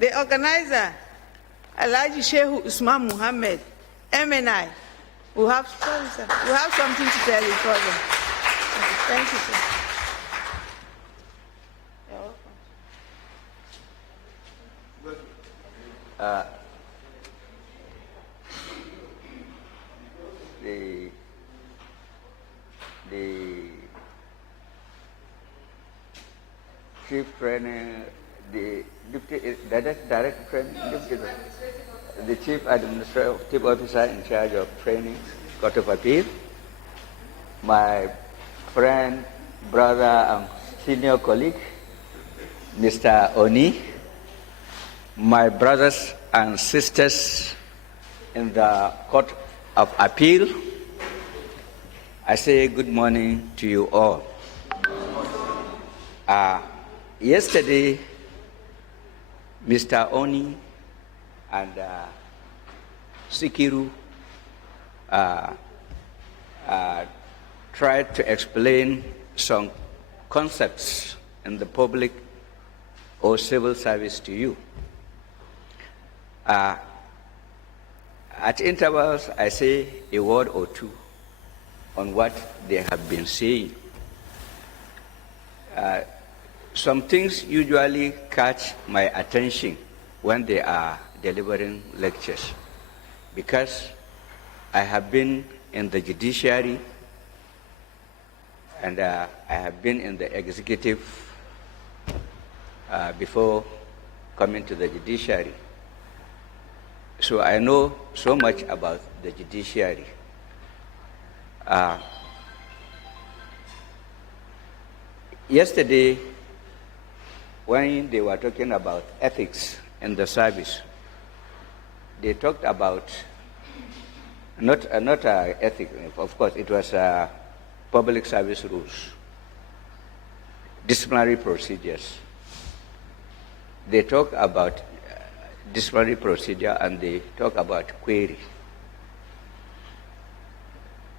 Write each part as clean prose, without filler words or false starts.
The organizer, Alhaji Shehu Usman Muhammad, MNI, we have something to tell you for them. Thank you, sir. You're welcome. The chief trainer, the deputy direct training, the chief administrative officer in charge of training, Court of Appeal, my friend, brother, and senior colleague, Mr. Oni, my brothers and sisters in the Court of Appeal, I say good morning to you all. Yesterday, Mr. Oni and Sikiru tried to explain some concepts in the public or civil service to you. At intervals, I say a word or two on what they have been saying. Some things usually catch my attention when they are delivering lectures, because I have been in the judiciary and I have been in the executive before coming to the judiciary. So I know so much about the judiciary. Yesterday, when they were talking about ethics in the service, they talked about not ethics, of course, it was public service rules, disciplinary procedures. They talk about disciplinary procedure and they talk about query.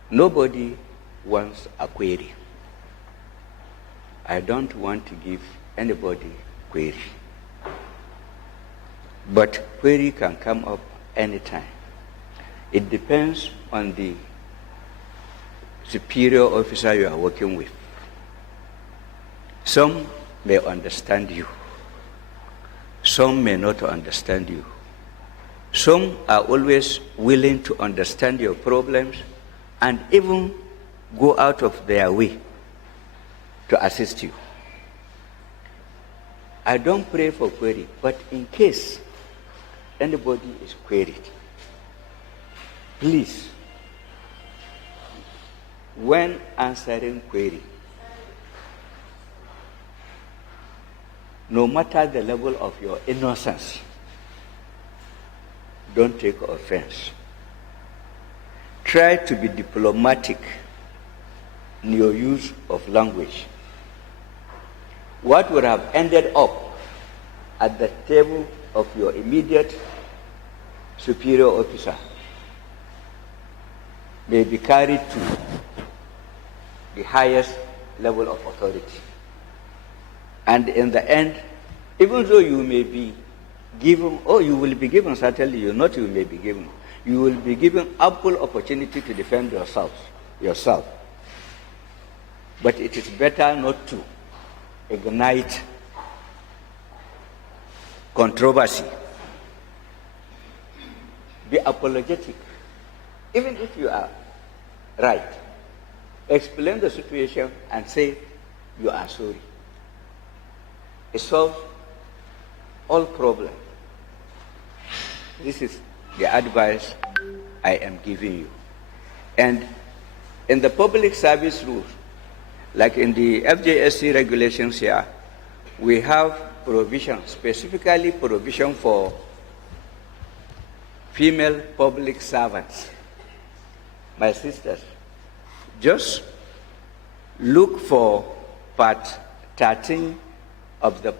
Nobody wants a query. I don't want to give anybody query. But query can come up anytime. It depends on the superior officer you are working with. Some may understand you. Some may not understand you. Some are always willing to understand your problems and even go out of their way to assist you. I don't pray for query, but in case anybody is queried, please, when answering query, no matter the level of your innocence, don't take offense. Try to be diplomatic in your use of language. What would have ended up at the table of your immediate superior officer may be carried to the highest level of authority. And in the end, even though you may be given, or you will be given, certainly you may be given, you will be given ample opportunity to defend yourself. But it is better not to ignite controversy. Be apologetic. Even if you are right, explain the situation and say you are sorry. It solves all problems. This is the advice I am giving you. And in the public service rules, like in the FJSC regulations here, we have provision, specifically provision for female public servants. My sisters, just look for part 13 of the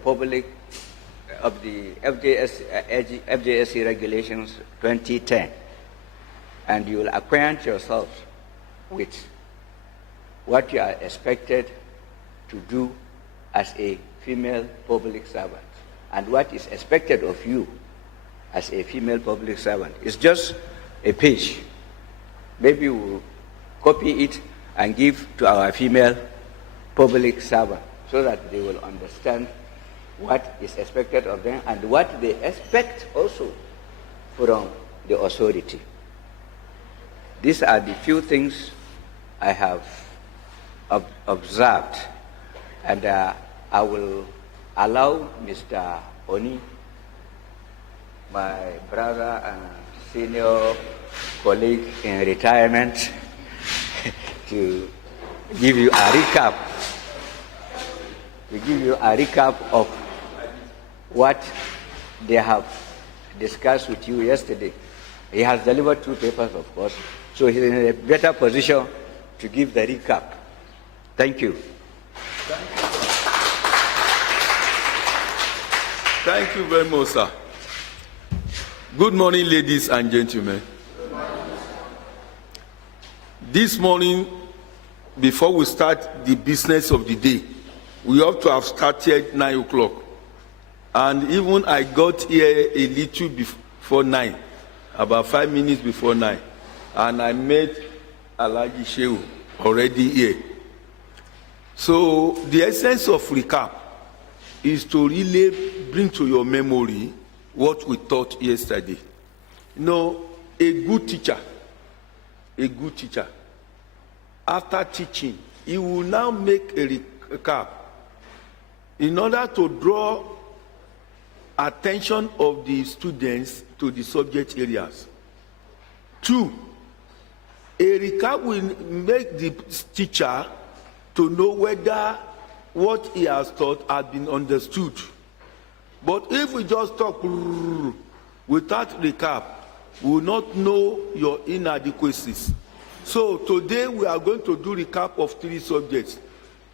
FJSC regulations 2010, and you will acquaint yourself with what you are expected to do as a female public servant and what is expected of you as a female public servant. It's just a page. Maybe we'll copy it and give to our female public servant so that they will understand what is expected of them and what they expect also from the authority. These are the few things I have observed, and I will allow Mr. Oni, my brother and senior colleague in retirement, to give you a recap of what they have discussed with you yesterday. He has delivered 2 papers, of course, so he's in a better position to give the recap. Thank you. Thank you very much, sir. Good morning, ladies and gentlemen. This morning, before we start the business of the day, we have to have started 9 o'clock. And even I got here a little before 9, about 5 minutes before 9. And I met Alhaji Shehu already here. So the essence of recap is to really bring to your memory what we taught yesterday. You know, a good teacher, after teaching, he will now make a recap in order to draw attention of the students to the subject areas. 2, a recap will make the teacher to know whether what he has taught has been understood. But if we just talk without recap, we will not know your inadequacies. So today we are going to do recap of 3 subjects.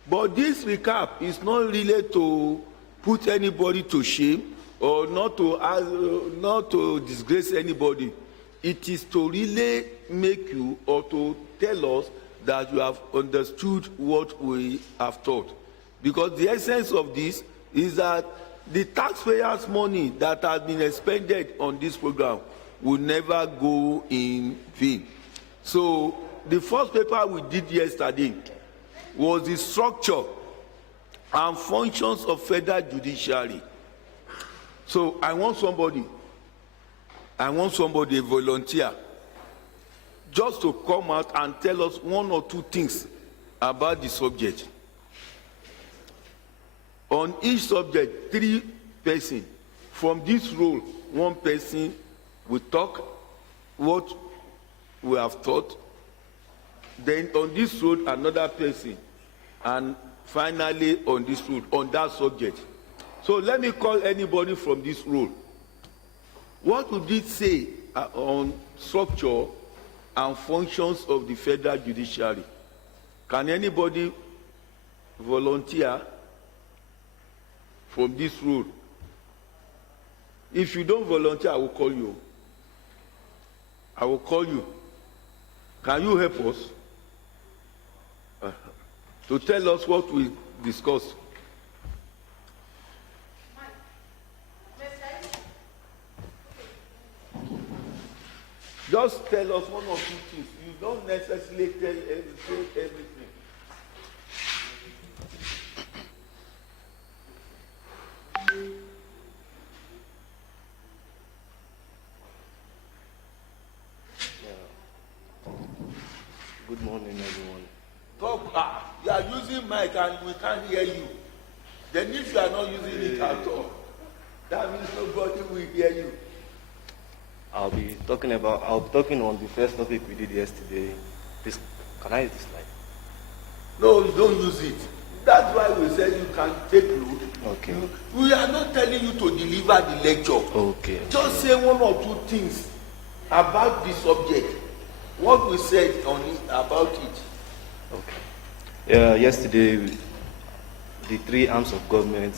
But this recap is not really to put anybody to shame or not to disgrace anybody. It is to really make you or to tell us that you have understood what we have taught. Because the essence of this is that the taxpayers' money that has been expended on this program will never go in vain. So the first paper we did yesterday was the structure and functions of federal judiciary. So I want somebody, a volunteer, just to come out and tell us 1 or 2 things about the subject. On each subject, 3 persons. From this role, 1 person will talk what we have taught. Then on this road, another person. And finally, on this road, on that subject. So let me call anybody from this role. What would it say on structure and functions of the federal judiciary? Can anybody volunteer from this role? If you don't volunteer, I will call you. Can you help us to tell us what we discussed? Just tell us 1 or 2 things. You don't necessarily say everything. Good morning, everyone. Talk. You are using mic and we can't hear you. Then if you are not using it at all, that means nobody will hear you. I'll be talking on the first topic we did yesterday. Please, can I use this slide? No, you don't use it. That's why we said you can take note. Okay. We are not telling you to deliver the lecture. Okay. Just say 1 or 2 things about the subject. What we said on it, about it. Okay. Yesterday, the 3 arms of government.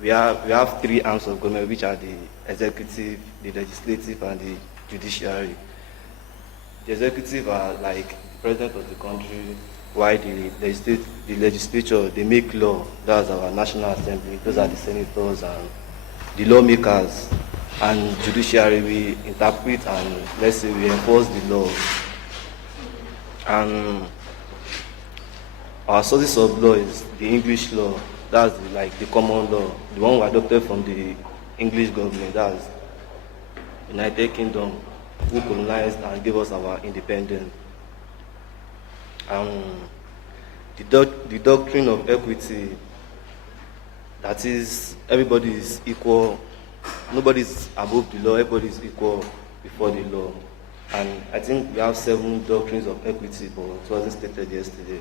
We have 3 arms of government, which are the executive, the legislative, and the judiciary. The executive are like the president of the country, while the legislature, they make law. That's our National Assembly. Those are the senators and the lawmakers and judiciary, we interpret and, let's say, we enforce the law. And our sources of law is the English law, that's like the common law, the one we adopted from the English government, that's United Kingdom, who colonized and gave us our independence. The doctrine of equity, that is, everybody is equal, nobody is above the law, everybody is equal before the law. And I think we have 7 doctrines of equity, but it wasn't stated yesterday.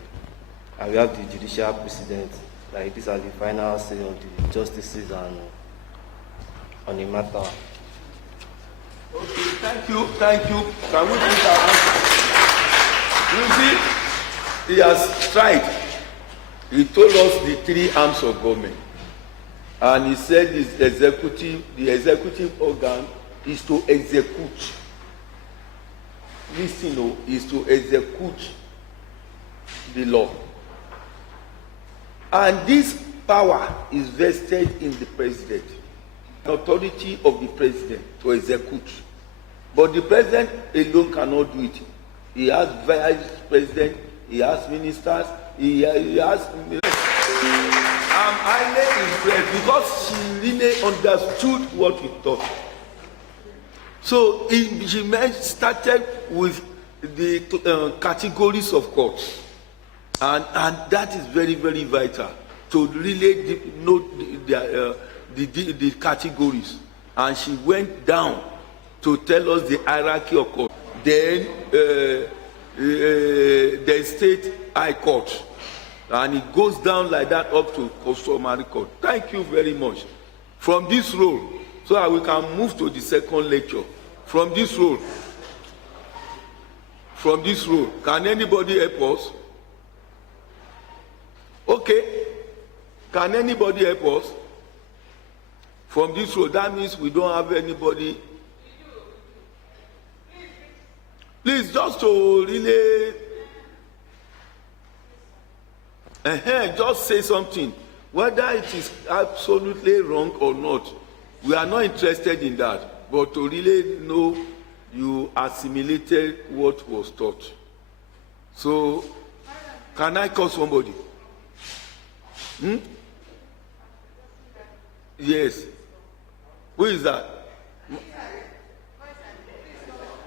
And we have the judicial precedent, like these are the final say of the justices and on the matter. Okay, thank you. Can we put our answer? You see, he has tried. He told us the 3 arms of government. And he said the executive organ is to execute. Listen, is to execute the law. And this power is vested in the president. The authority of the president to execute. But the president alone cannot do it. He has vice president, he has ministers, he has... I'm highly impressed because she really understood what we taught. So she started with the categories of courts. And that is very, very vital to really know the categories. And she went down to tell us the hierarchy of court. Then the state high court. And it goes down like that up to customary court. Thank you very much. From this role, so that we can move to the second lecture. From this role, can anybody help us? Okay. Can anybody help us? From this role, that means we don't have anybody. Please, just to really, just say something. Whether it is absolutely wrong or not, we are not interested in that. But to really know you assimilated what was taught. So, can I call somebody? Yes. Who is that?